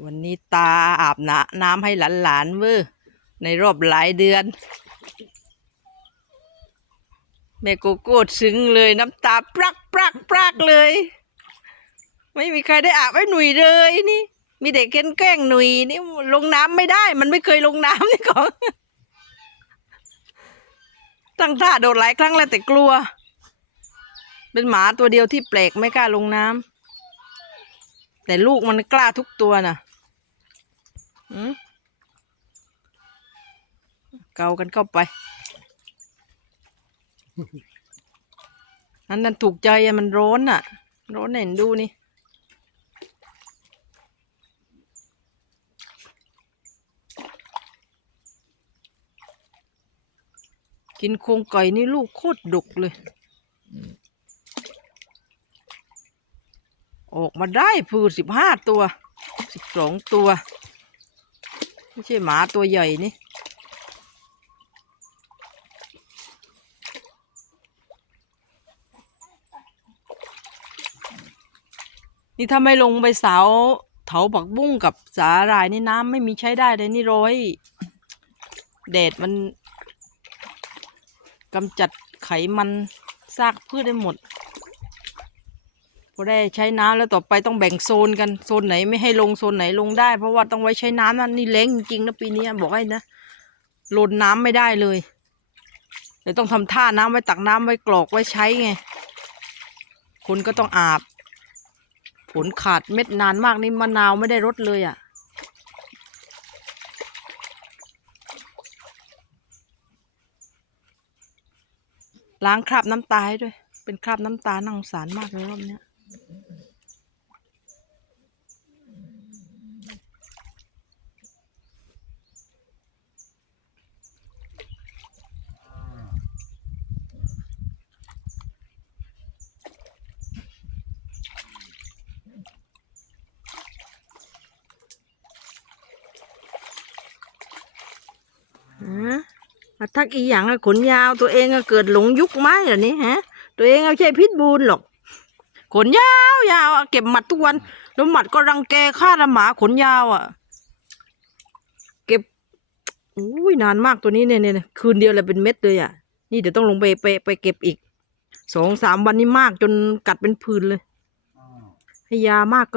วันนี้ตาอาบน้ำน้ำให้หลานๆเว้อในรอบหลายเดือน แม่โกโก้ซึ้งเลยน้ำตาปรักปรักปรักเลย ไม่มีใครได้อาบให้หนุ่ยเลยนี่ มีเด็กเก้นแกล้งหนุ่ยนี่ลงน้ำไม่ได้ มันไม่เคยลงน้ำนี่ของตั้งท่าโดดหลายครั้งแล้วแต่กลัว เป็นหมาตัวเดียวที่แปลกไม่กล้าลงน้ำ แต่ลูกมันกล้าทุกตัวน่ะอืมเกากันเข้าไป อันนั้นถูกใจอะมันร้อนอะร้อนเห็นดูนี่ กินโครงไก่นี่ลูกโคตรดกเลย ออกมาได้พือสิบห้าตัวสิบสองตัว ไม่ใช่หมาตัวใหญ่นี่นี่ถ้าไม่ลงไปเสาเถาผักบุ้งกับสาหร่ายนี่น้ำไม่มีใช้ได้เลยนี่ร้อยแดดมันกำจัดไขมันซากพืชได้หมด พอได้ใช้น้ำแล้วต่อไปต้องแบ่งโซนกันโซนไหนไม่ให้ลงโซนไหนลงได้ เพราะว่าต้องไว้ใช้น้ำนั่นนี่เล้งจริงๆนะปีนี้บอกให้นะลนน้ำไม่ได้เลยเดี๋ยวต้องทำท่าน้ำไว้ตักน้ำไว้กรอกไว้ใช้ไงคนก็ต้องอาบ ผลขาดเม็ดนานมากนี่มะนาวไม่ได้รสเลยอะ่ะล้างคราบน้ำตาให้ด้วย เป็นคราบน้ำตาน่าสงสารมากเลยรอบเนี้ย ทักอีหยังอะขนยาวตัวเองอะเกิดหลงยุคไหมเหรอนี่ฮะ ตัวเองเอาใช่พิษบูลหรอก ขนยาวยาวอะเก็บหมัดทุกวัน แล้วหมัดก็รังแกฆ่าละหมาขนยาวอะเก็บอุ้ยนานมากตัวนี้เนี่ยเนี่ยคืนเดียวเลยเป็นเม็ดเลยอะนี่เดี๋ยวต้องลงไปไปไปเก็บอีกสองสามวันนี้มากจนกัดเป็นผื่นเลย ให้ยามากก็